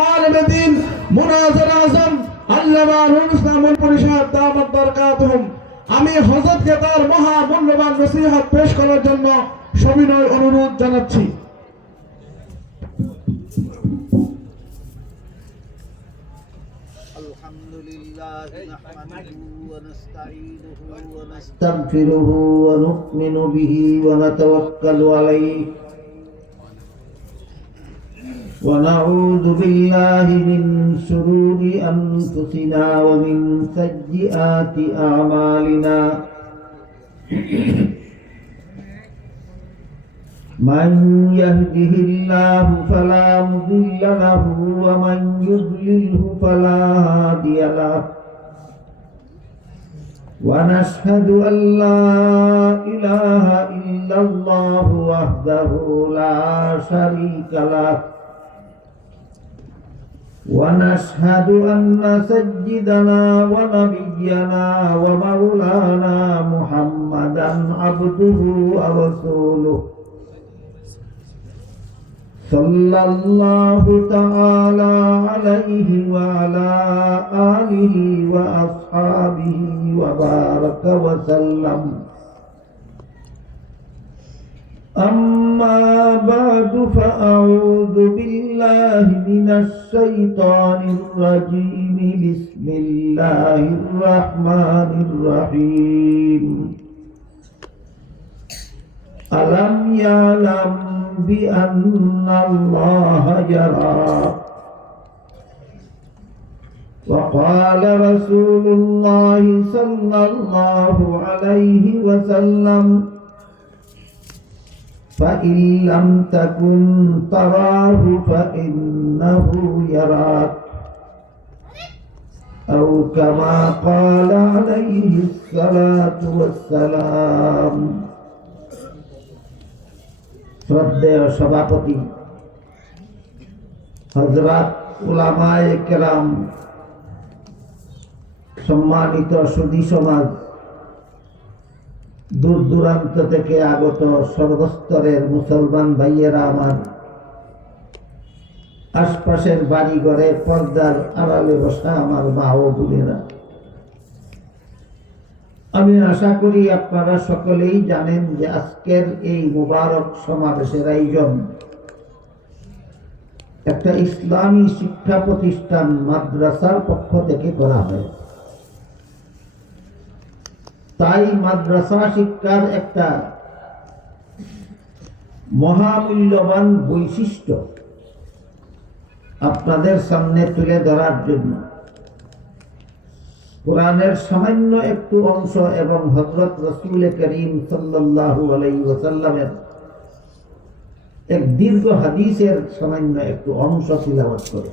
আলেম দ্বীন মুনাজির আযম আল্লামা নুরুল ইসলাম পরিষদ দামাত বরকাতুহুম আমি হযরতকে তার মহা মূল্যবান নসিহত পেশ করার জন্য সবিনয় অনুরোধ জানাচ্ছি। আলহামদুলিল্লাহ নাহমাদুহু ওয়া নাস্তাঈনুহু ওয়া নাস্তাগফিরুহু ওয়া নু'মিনু বিহি ওয়া নাতাওয়াক্কালু আলাইহি ওয়া নাউযু বিল্লাহি মিন শুরুরি আনফুসিনা ওয়া মিন সাইয়্যাতি আ'মালিনা من يهده الله فلا مضل له ومن يضلله فلا هادي له ونشهد أن لا إله إلا الله وحده لا شريك له ونشهد أن سيدنا ونبينا ومولانا محمدا عبده ورسوله صلى الله تعالى عليه وعلى آله وأصحابه وبارك وسلم. أما بعد فأعوذ بالله من الشيطان الرجيم. بسم الله الرحمن الرحيم. ألم يعلم بأن الله يرى. وقال رسول الله صلى الله عليه وسلم فإن لم تكن تراه فإنه يراك أو كما قال عليه الصلاة والسلام. শ্রদ্ধেয় সভাপতি হযরত উলামায়ে কেরাম, সম্মানিত সুধী সমাজ, দূর দূরান্ত থেকে আগত সর্বস্তরের মুসলমান ভাইয়েরা, আমার আশপাশের বাড়ি ঘরে পর্দার আড়ালে বসা আমার মা ও বোনেরা, আমি আশা করি আপনারা সকলেই জানেন যে আজকের এই মুবারক সমাবেশের আয়োজন একটা ইসলামী শিক্ষা প্রতিষ্ঠান মাদ্রাসার পক্ষ থেকে করা হয়। তাই মাদ্রাসা শিক্ষার একটা মহামূল্যবান বৈশিষ্ট্য আপনাদের সামনে তুলে ধরার জন্য কোরআনের সামান্য একটু অংশ এবং হযরত রাসূল করিম সাল্লাল্লাহু আলাইহি ওয়াসাল্লামের এক দীর্ঘ হাদিসের সামান্য একটু অংশ তিলাওয়াত করে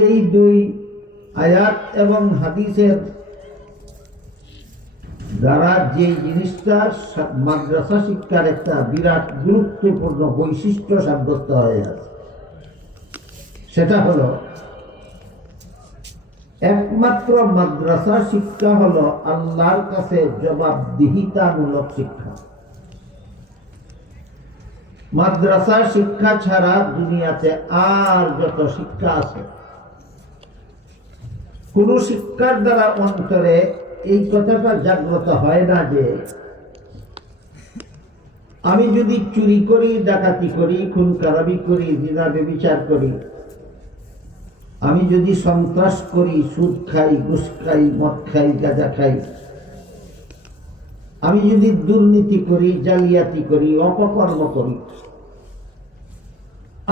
এই দুই আয়াত এবং হাদিসের দ্বারা যে জিনিসটা মাদ্রাসা শিক্ষার একটা বিরাট গুরুত্বপূর্ণ বৈশিষ্ট্য সাব্যস্ত হয়ে আছে, সেটা হলো একমাত্র মাদ্রাসা শিক্ষা হলো আল্লাহর কাছে জবাবদিহিতামূলক শিক্ষা। মাদ্রাসা শিক্ষা ছাড়া দুনিয়াতে আর যত শিক্ষা আছে, কোন শিক্ষার দ্বারা অন্তরে এই কথাটা জাগ্রত হয় না যে আমি যদি চুরি করি, ডাকাতি করি, খুন খারাপি করি, জিনা ব্যভিচার করি, আমি যদি সন্ত্রাস করি, সুদ খাই, ঘুষ খাই, মদ খাই, গাঁজা খাই, আমি যদি দুর্নীতি করি, জালিয়াতি করি, অপকর্ম করি,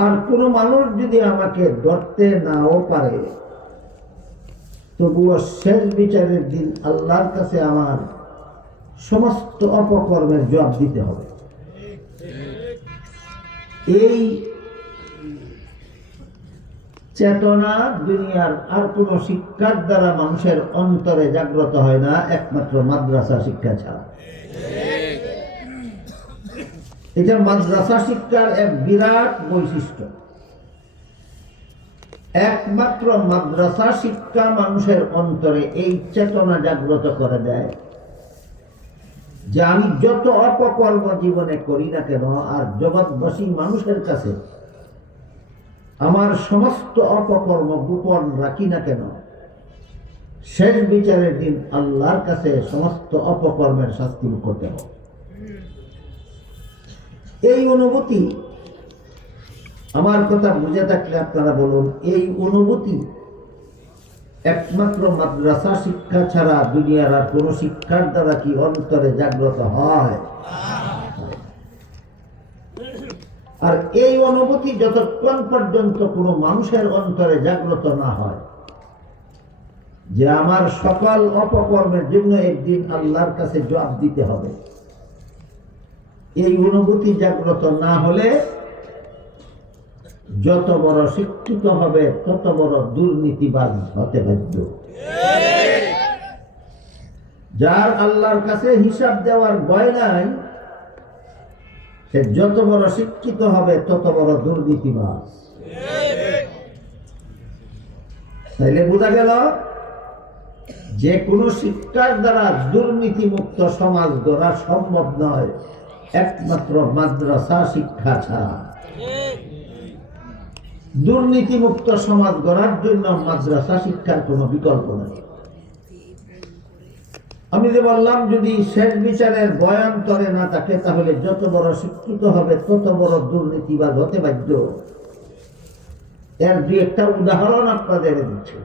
আর কোনো মানুষ যদি আমাকে ধরতে নাও পারে, তবুও শেষ বিচারের দিন আল্লাহর কাছে আমার সমস্ত অপকর্মের জবাব দিতে হবে। এই চেতনা দুনিয়ার আর কোন শিক্ষার দ্বারা মানুষের অন্তরে জাগ্রত হয় না, একমাত্র মাদ্রাসা শিক্ষা ছাড়া। এটা মাদ্রাসা শিক্ষার এক বিরাট বৈশিষ্ট্য। একমাত্র মাদ্রাসা শিক্ষা মানুষের অন্তরে এই চেতনা জাগ্রত করে দেয় যে আমি যত অপকর্ম জীবনে করি না কেন আর জগৎবাসী মানুষের কাছে আমার সমস্ত অপকর্ম গোপন রাখি না কেন, শেষ বিচারের দিন আল্লাহর কাছে সমস্ত অপকর্মের শাস্তি করতে হবে। এই অনুভূতি, আমার কথা বুঝে থাকলে আপনারা বলুন, এই অনুভূতি একমাত্র মাদ্রাসা শিক্ষা ছাড়া দুনিয়ার আর কোন শিক্ষার দ্বারা কি অন্তরে জাগ্রত হয়? আর এই অনুভূতি যতক্ষণ পর্যন্ত কোনো মানুষের অন্তরে জাগ্রত না হয় যে আমার সকল অপকর্মের জন্য একদিন আল্লাহর কাছে জবাব দিতে হবে, এই অনুভূতি জাগ্রত না হলে যত বড় শিক্ষিত হবে তত বড় দুর্নীতিবাজ হতে বাধ্য। যার আল্লাহর কাছে হিসাব দেওয়ার ভয় নাই, সে যত বড় শিক্ষিত হবে তত বড় দুর্নীতিবাজ। তাইলে বোঝা গেল যে কোনো শিক্ষার দ্বারা দুর্নীতিমুক্ত সমাজ গড়া সম্ভব নয় একমাত্র মাদ্রাসা শিক্ষা ছাড়া। দুর্নীতিমুক্ত সমাজ গড়ার জন্য মাদ্রাসা শিক্ষার কোনো বিকল্প নেই। আমি যে বললাম, যদি শেষ বিচারের ভয় অন্তরে না থাকে তাহলে যত বড় শিক্ষিত হবে তত বড় দুর্নীতিবাজ হতে বাধ্য। এর দুই একটা উদাহরণ আপনাদের দিচ্ছি।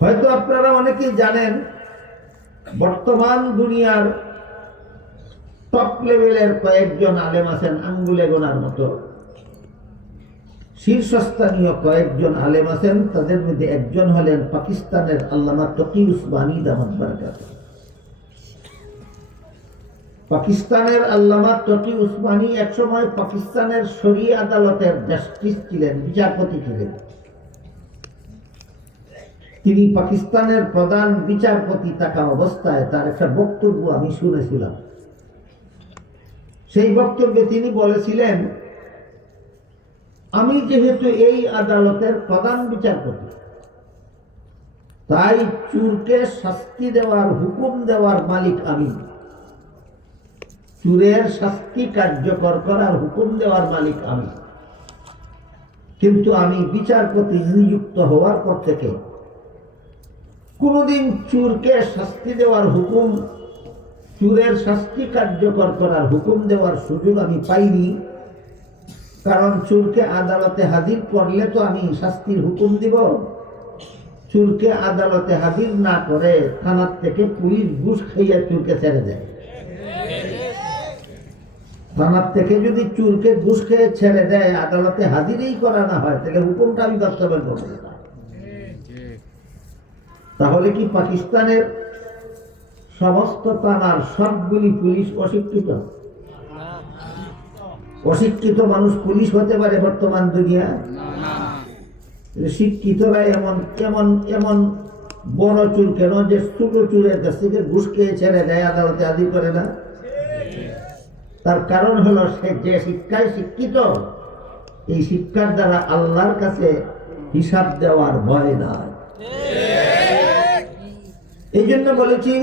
হয়তো আপনারা অনেকেই জানেন, বর্তমান দুনিয়ার টপ লেভেলের কয়েকজন আলেম আছেন, আঙ্গুলে গোনার মতো। শীর্ষস্থানীয় কয়েকজন আলেম আছেন, তাদের মধ্যে একজন হলেন পাকিস্তানের আল্লামা তকি উসমানী দামাত বারাকাতুহু। পাকিস্তানের আল্লামা তকি উসমানী একসময় পাকিস্তানের শরীয় আদালতের জাস্টিস ছিলেন, বিচারপতি ছিলেন। তিনি পাকিস্তানের প্রধান বিচারপতি থাকা অবস্থায় তার একটা বক্তব্য আমি শুনেছিলাম। সেই বক্তব্যে তিনি বলেছিলেন, আমি যেহেতু এই আদালতের প্রধান বিচারপতি, তাই চুরকে শাস্তি দেওয়ার হুকুম দেওয়ার মালিক আমি। চুরের শাস্তি কার্যকর করার হুকুম দেওয়ার মালিক আমি। কিন্তু আমি বিচারপতি নিযুক্ত হওয়ার পর থেকে কোনদিন চুরকে শাস্তি দেওয়ার হুকুম, চুরের শাস্তি কার্যকর করার হুকুম দেওয়ার সুযোগ আমি পাইনি। কারণ চুরকে আদালতে হাজির করলে তো আমি শাস্তির হুকুম দিব। চুরকে আদালতে হাজির না করে থানার থেকে পুলিশ ঘুষ খাইয়া চুরকে ছেড়ে দেয়। থানার থেকে যদি চুরকে ঘুষ খেয়ে ছেড়ে দেয়, আদালতে হাজিরই করা না হয়, তাহলে হুকুমটা আমি বাস্তবায়ন করব। তাহলে কি পাকিস্তানের সমস্ত থানার সবগুলি পুলিশ অশিক্ষিত? অশিক্ষিত মানুষ পুলিশ হতে পারে বর্তমান দুনিয়া? শিক্ষিতরা এমন এমন এমন বড় চুর কেন যে ছোট চুরের কাছ থেকে ঘুষ খেয়ে ছেড়ে দেয়, আদালতে হাজির করে না? তার কারণ হলো সে যে শিক্ষায় শিক্ষিত, এই শিক্ষার দ্বারা আল্লাহর কাছে হিসাব দেওয়ার ভয় নাই। এই জন্য বলেছি,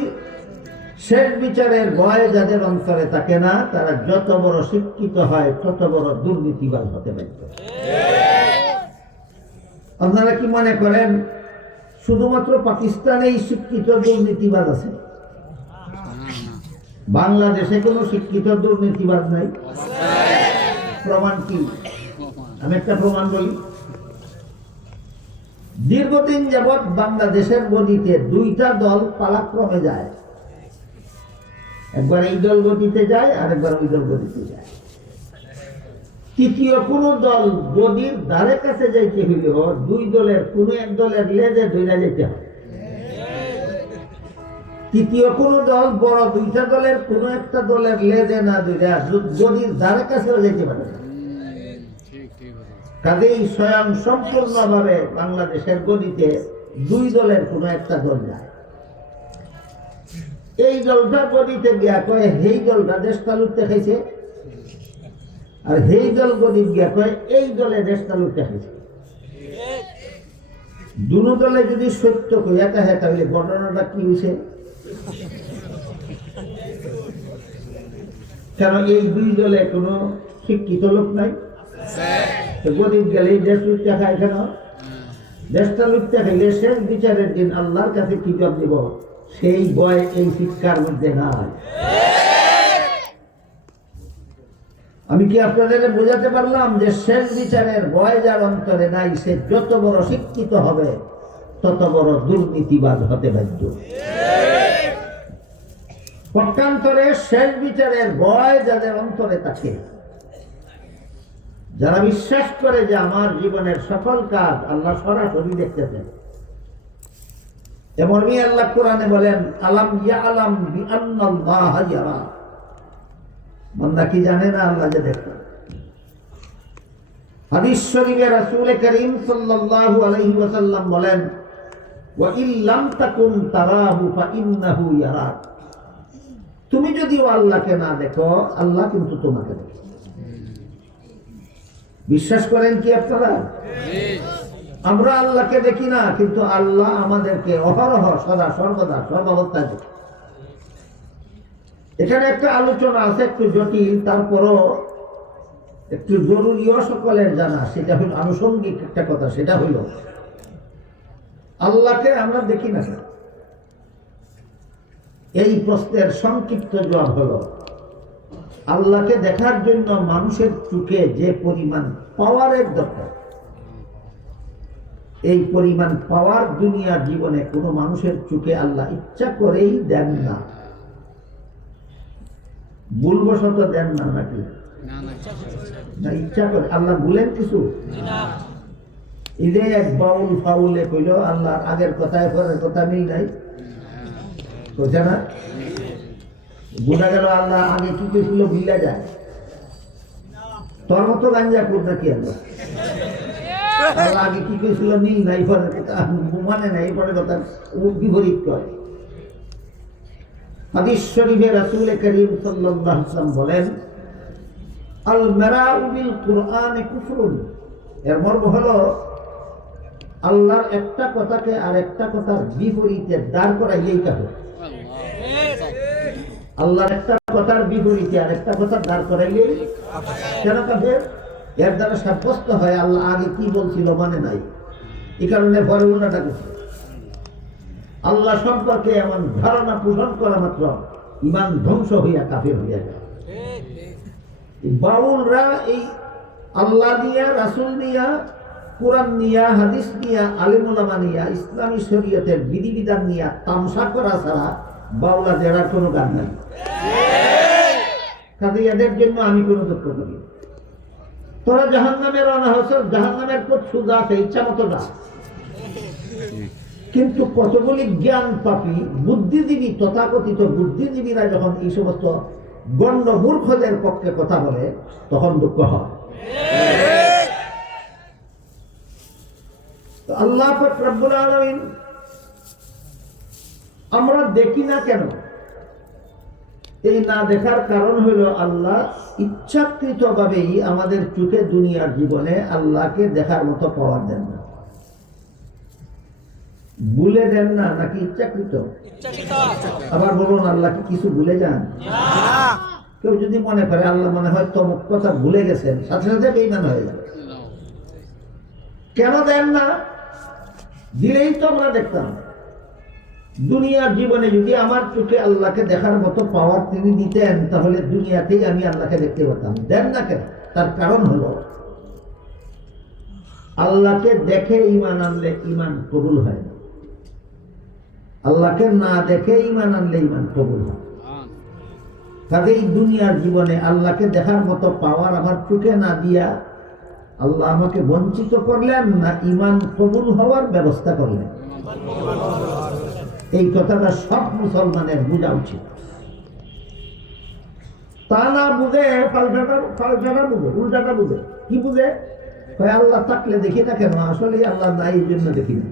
শেষ বিচারের ভয় যাদের অন্তরে থাকে না, তারা যত বড় শিক্ষিত হয় তত বড় দুর্নীতিবাজ হতে বাধ্য। আপনারা কি মনে করেন শুধুমাত্র পাকিস্তানেই শিক্ষিত দুর্নীতিবাজ আছে? বাংলাদেশে কোনো শিক্ষিত দুর্নীতিবাজ নাই? প্রমাণ কি? আমি একটা প্রমাণ বলি। দীর্ঘদিন যাবৎ বাংলাদেশের গদিতে দুইটা দল পালাক্রমে যায়। একবার এই দল গদিতে যায়, আর একবার ওই দল গদিতে যায়। তৃতীয় কোন দল গদির ধারে কাছে যাইতে হইলেও দুই দলের কোন এক দলের লেজে ধইরা যেতে হয়। তৃতীয় কোন দল বড় দুইটা দলের কোন একটা দলের লেজে না ধইরা গদির ধারে কাছেও যেতে পারে না। কাজেই স্বয়ং সম্পূর্ণভাবে বাংলাদেশের গদিতে দুই দলের কোন একটা দল যায়। এই দলটা গদিতে গিয়া কয়ে এই দলটা দেশটা লুটতে খাইছে, আর এই দল গদিত গিয়া কয়ে এই দলে দেশটা লুটতে খাইছে। দুনো দলে যদি সত্য কইয়া থাকে তাহলে ঘটনাটা কি হয়েছে? কেন এই দুই দলে কোনো শিক্ষিত লোক নাই? গরিব গেলেই দেশ লুটটা খায় কেন? দেশটা লুটটা খাইলে শেষ বিচারের দিন আল্লাহর কাছে কি জবাব দিব, সেই ভয় এই শিক্ষার মধ্যে নাই। আমি কি আপনাদের বোঝাতে পারলাম যে শেষ বিচারের ভয় যার অন্তরে নাই, সে যত বড় শিক্ষিত হবে তত বড় দুর্নীতিবাদ হতে বাধ্য। পক্ষান্তরে শেষ বিচারের ভয় যাদের অন্তরে থাকে, যারা বিশ্বাস করে যে আমার জীবনের সকল কাজ আল্লাহ সরাসরি দেখতেছেন, এমনই আল্লাহ কোরআনে বলেন, আলাম ইয়ালাম বিআন্নাল্লাহা ইয়ারা, বান্দা কি জানে না আল্লাহ যে দেখেন। হাদিস শরীফে রাসূল করিম সাল্লাল্লাহু আলাইহি ওয়াসাল্লাম বলেন, ওয়া ইল্লাম তাকুন তারাহু ফাইন্নাহু ইয়ারাক, তুমি যদি আল্লাহকে না দেখো আল্লাহ কিন্তু তোমাকে দেখে। বিশ্বাস করেন কি আপনারা? আমরা আল্লাহকে দেখি না, কিন্তু আল্লাহ আমাদেরকে অহরহ সদা সর্বদা সর্বাবস্থায় দেখে। এখানে একটা আলোচনা আছে একটু জটিল, তারপরও একটু জরুরিও সকলের জানা। সেটা হলো আনুষঙ্গিক একটা কথা, সেটা হলো আল্লাহকে আমরা দেখি না। এই প্রশ্নের সংক্ষিপ্ত জবাব হলো, আল্লাহকে দেখার জন্য মানুষের চোখে যে পরিমাণ পাওয়ারের দরকার, এই পরিমাণ পাওয়ার দুনিয়ার জীবনে কোনো মানুষের চোখে আল্লাহ ইচ্ছা করেই দেন না। ভুলবশত দেন না নাকি? না, ইচ্ছা করে আল্লাহ বলেন কিছু। ঈদে এক বাউল ফাউলে কইল আল্লাহ আগের কথায় পরের কথা মিল নাই, বুঝছে না? বোঝা গেল আল্লাহ আগে কি কইছিল ভুলে যায়। তোর মতো গাঞ্জা কর নাকি আল্লাহ? আল্লাহ আগে কি কইছিল মিল নাই, পরের কথা মানে নাই, পরের কথা বিপরীত করে। হাদিস শরীফে রাসূল করিম সাল্লাল্লাহু আলাইহি ওয়াসাল্লাম বলেন, আল মারাউ বিল কুরআন কুফরুন, এর মর্ম হলো আল্লাহর একটা কথাকে আর একটা কথার বিপরীতে দাঁড় করাইলেই কাফের। আল্লাহর একটা কথার বিপরীতে আর একটা কথা দাঁড় করাইলেই কেন কাফের? এর দ্বারা সাব্যস্ত হয় আল্লাহ আগে কি বলছিল মানে নাই, এই কারণে পরে উল্টাটা করছে। আল্লাহ সম্পর্কে এমন ধারণা পোষণ করা মাত্র ইমান ধ্বংস হইয়া কাফের হইয়া যায়। বাউলরা এই আল্লাহ নিয়া, রাসূল নিয়া, কোরআন নিয়া, হাদিস নিয়া, আলেম ওলামা নিয়া, ইসলামী শরীয়তের বিধিবিধান নিয়া তামসা করা ছাড়া বাউলাদের আর কোনো গান নাই। কাজে এদের জন্য আমি কোনো দুঃখ করি। তোরা জাহান্নামে রওনা হচ্ছ, জাহান্নামের পথ সোজা আছে, ইচ্ছা মতো না। কিন্তু কতগুলি জ্ঞান পাপী বুদ্ধিজীবী, তথাকথিত বুদ্ধিজীবীরা যখন এই সমস্ত গণ্ড মূর্খদের পক্ষে কথা বলে তখন দুঃখ হয়। আল্লাহ পাক রব্বুল আলামিন আমরা দেখি না কেন? এই না দেখার কারণ হলো আল্লাহ ইচ্ছাকৃতভাবেই আমাদের চোখে দুনিয়ার জীবনে আল্লাহকে দেখার মতো পাওয়ার দেন না। ভুলে দেন না নাকি ইচ্ছাকৃত? আবার বলুন, আল্লাহ কি কিছু ভুলে যান? কেউ যদি মনে করে আল্লাহ মনে হয় তমুক কথা ভুলে গেছেন, সাথে সাথে বেঈমান হয়ে যাবে। কেন দেন না? দিলেই তো আমরা দেখতাম। দুনিয়ার জীবনে যদি আমার চোখে আল্লাহকে দেখার মতো পাওয়ার তিনি দিতেন, তাহলে দুনিয়াতেই আমি আল্লাহকে দেখতে পারতাম। দেন না কেন? তার কারণ হলো আল্লাহকে দেখে ঈমান আনলে ঈমান কবুল হয় না, আল্লাহকে না দেখে ঈমান আনলে ঈমান কবুল হয়। কাজেই দুনিয়ার জীবনে আল্লাহকে দেখার মতো পাওয়ার আমার চোখে না দিয়া আল্লাহ আমাকে বঞ্চিত করলেন না ঈমান কবুল হওয়ার ব্যবস্থা করলেন। এই কথাটা সব মুসলমানের বোঝা উচিত। তা না বুঝে পাল্টাটা বুঝে, উল্টাটা বুঝে। কি বুঝে? আল্লাহ থাকলে দেখি না কেন? আসলে আল্লাহ নাই, এই জন্য দেখি না।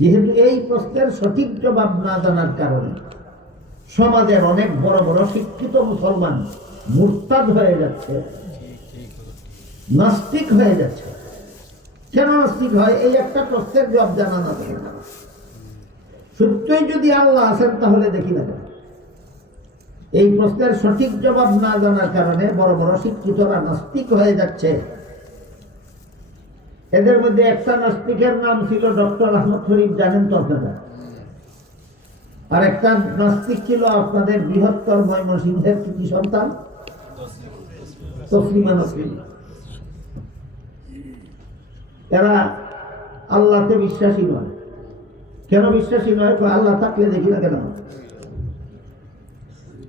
যেহেতু এই প্রশ্নের সঠিক জবাব না জানার কারণে সমাজের অনেক বড় বড় শিক্ষিত মুসলমান মুরতাদ হয়ে যাচ্ছে, নাস্তিক হয়ে যাচ্ছে। কেন নাস্তিক হয়? এই একটা প্রশ্নের জবাব জানা না থাকে। সত্যই যদি আল্লাহ আছেন তাহলে দেখি না কেন? এই প্রশ্নের সঠিক জবাব না জানার কারণে বড় বড় শিক্ষিতরা নাস্তিক হয়ে যাচ্ছে। এদের মধ্যে একটা নাস্তিকের নাম ছিল ডক্টর আহমদ শরীফ, জানেন তো আপনারা। আর একটা নাস্তিক ছিল আপনাদের বৃহত্তর ময়মনসিংহের কৃতি সন্তান তসলিমা নসরিন। এরা আল্লাহতে বিশ্বাসী নয়। কেন বিশ্বাসী নয়? আল্লাহ থাকলে দেখি না কেন।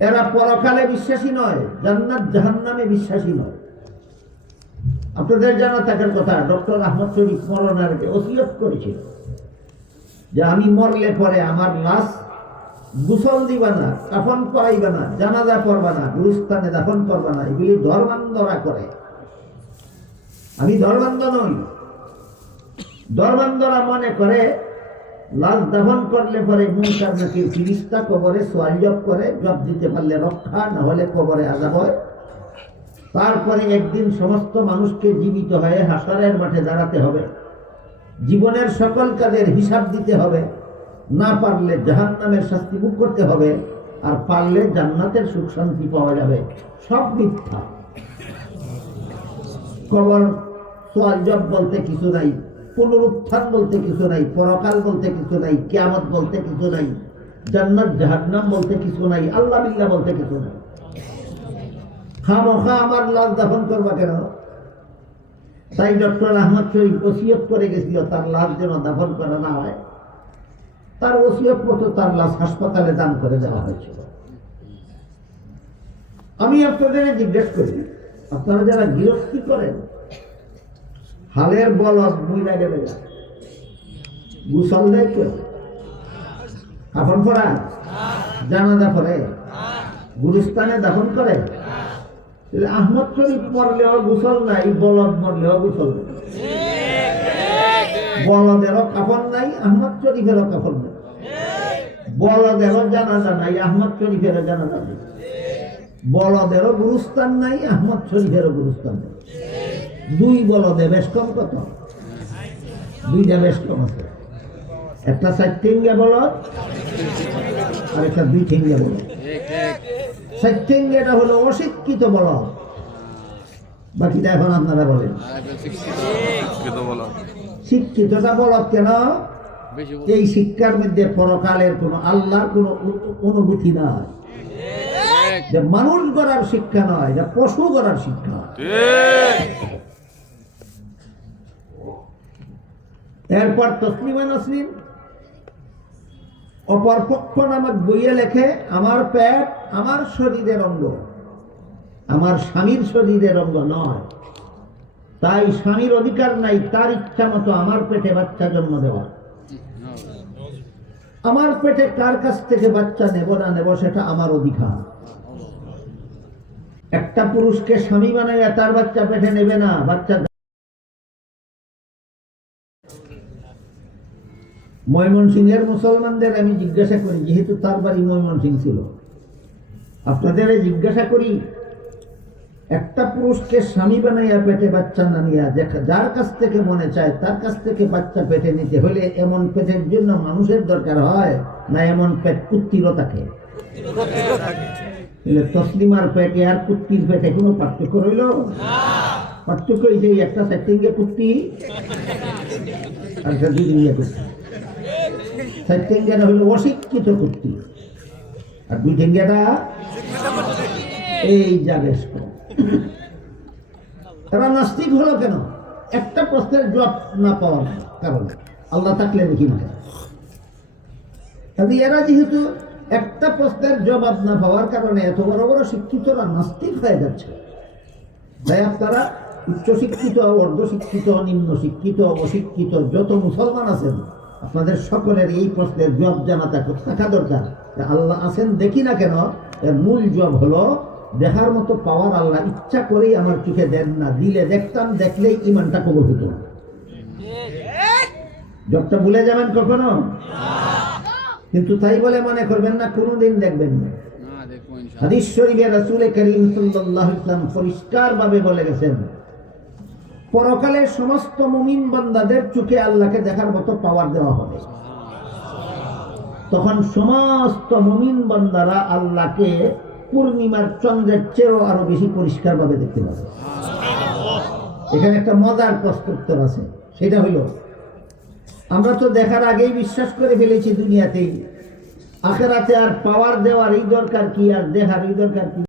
এরা পরকালে বিশ্বাসী নয়, জান্নাত জাহান্নামে বিশ্বাসী নয়। আপনাদের জানা থাকার কথা, ডক্টর আহমদ শরীফ মরণের আগে ওসিয়ত করেছিল যে আমি মরলে পরে আমার লাশ গোসল দিবা না, কাফন পরাইবা না, জানাজা করবা না, গুরুস্থানে দাফন করবা না। এগুলি ধর্মান্ধরা করে। আমি ধর্মান্ধ নই। ধর্মান্ধরা মনে করে লাশ দাফন করলে পরে মুনকার নাকির ফিরিস্তা কবরে সওয়াল জব করে, জব দিতে পারলে রক্ষা, না হলে কবরে আযাব হয়। তারপরে একদিন সমস্ত মানুষকে জীবিত হয়ে হাসরের মাঠে দাঁড়াতে হবে, জীবনের সকল কাজের হিসাব দিতে হবে। না পারলে জাহান্নামের শাস্তি ভোগ করতে হবে, আর পারলে জান্নাতের সুখ শান্তি পাওয়া যাবে। সব মিথ্যা। কবর সওয়াল জব বলতে কিছু নাই, পুনরুত্থান বলতে কিছু নাই, পরকাল বলতে কিছু নাই, কিয়ামত বলতে কিছু নাই, জান্নাত জাহান্নাম বলতে কিছু নাই, আল্লাহ বিল্লাহ বলতে কিছু নাই। খামোখা আমার লাশ দাফন করবা কেন? তাই ডক্টর আহমদ শরীফ ওসিয়ত করে গেছিল তার লাশ যেন দাফন করা না হয়। তার ওসিয়ত মতো তার লাশ হাসপাতালে দান করে দেওয়া হয়েছিল। আমি আপনাদের জিজ্ঞেস করি, আপনারা যারা গৃহস্থী করেন, হালের বলদ মহিলা গেলে গোসল দেয় কেউ? কাফন পরায়? জানাজা করে? গুরুস্থানে দাফন করে? আহমদ শরীফ মরলেও গোসল নাই, বলদ মরলেও গোসল নাই। বলদেরও কাফন নাই, আহমদ শরীফেরও কাফন নাই। বলদেরও জানাজা নাই, আহমদ শরীফেরও জানাজা নাই। বলদেরও গুরুস্থান নাই, আহমদ শরীফেরও গুরুস্থান নাই। দুই বলদে বেশ কম কত? দুইটা বেশ কম আছে। একটা 4 ঠেঙ্গা বলদ আর একটা 2 ঠেঙ্গা বলদ। 4 ঠেঙ্গাটা হলো অশিক্ষিত বলদ, বাকিটা এখন আপনারা বলেন। শিক্ষিতটা বলদ কেন? এই শিক্ষার মধ্যে পরকালের কোন আল্লাহর কোন অনুভূতি নাই। যে মানুষ গড়ার শিক্ষা নয়, এটা পশু গড়ার শিক্ষা। এরপর তসলিমা নসরিন অপরপক্ষ নামক বইয়ে লেখে, আমার পেট আমার শরীরের অঙ্গ, আমার স্বামীর শরীরের অঙ্গ নয়। তাই স্বামীর অধিকার নাই তার ইচ্ছা মতো আমার পেটে বাচ্চা জন্ম দেওয়া। আমার পেটে কার কাছ থেকে বাচ্চা নেব না নেব সেটা আমার অধিকার। একটা পুরুষকে স্বামী বানাইয়া তার বাচ্চা পেটে নেবে না। বাচ্চা ময়মনসিংহের মুসলমানদের আমি জিজ্ঞাসা করি, যেহেতু তার বাড়ি ময়মনসিংহ ছিল, আপনাদের জিজ্ঞাসা করি, একটা পুরুষকে স্বামী বানাইয়া পেটে বাচ্চা না নিয়া যার কাছ থেকে মনে চায় তার কাছ থেকে বাচ্চা পেটে নিতে হলে এমন পেটের জন্য মানুষের দরকার হয় না এমন পেট কুত্তিরও থাকে? তসলিমার পেটে আর কুত্তির পেটে কোনো পার্থক্য রইল? পার্থক্য এই যে একটা 4 ঠেঙ্গা কুত্তি আর একটা 2 ঠেঙ্গা কুত্তি। 4 ঠেঙ্গাটা হলো অশিক্ষিত কুত্তি, আর 2 ঠেঙ্গাটা এই জাবেশ। তারা নাস্তিক হলো কেন? একটা প্রশ্নের জবাব না পাওয়ার কারণে। আল্লাহ থাকলে দেখি না। এরা যেহেতু একটা প্রশ্নের জবাব না পাওয়ার কারণে এত বড় বড় শিক্ষিতরা নাস্তিক হয়ে যাচ্ছে, তাই আপনারা উচ্চশিক্ষিত, অর্ধশিক্ষিত, নিম্ন শিক্ষিত, অশিক্ষিত যত মুসলমান আছেন, আপনাদের সকলের এই প্রশ্নের জবাব জানা থাকা দরকার। আল্লাহ আছেন দেখি না কেন, এর মূল জবাব হলো দেখার মতো পাওয়ার আল্লাহ ইচ্ছা করেই আমার চোখে দেন না। দিলে দেখতাম, দেখলেই ইমানটা কবুল হতো। জবটা ভুলে যাবেন কখনো? কিন্তু তাই বলে মনে করবেন না কোনোদিন দেখবেন না। হাদিস শরীফে রাসূল করিম সাল্লাল্লাহু আলাইহি ওয়াসাল্লাম পরিষ্কারভাবে বলে গেছেন, পরকালে সমস্ত মুমিন বান্দাদের চোখে আল্লাহকে দেখার মতো পাওয়ার দেওয়া হবে। তখন সমস্ত মুমিন বান্দারা আল্লাহকে পূর্ণিমার চন্দ্রের চেয়েও আরো বেশি পরিষ্কার ভাবে দেখতে পাবে। এখানে একটা মজার প্রশ্নোত্তর আছে, সেটা হইল আমরা তো দেখার আগেই বিশ্বাস করে ফেলেছি দুনিয়াতেই, আখেরাতে আর পাওয়ার দেওয়ার এই দরকার কি, আর দেখার এই দরকার কি?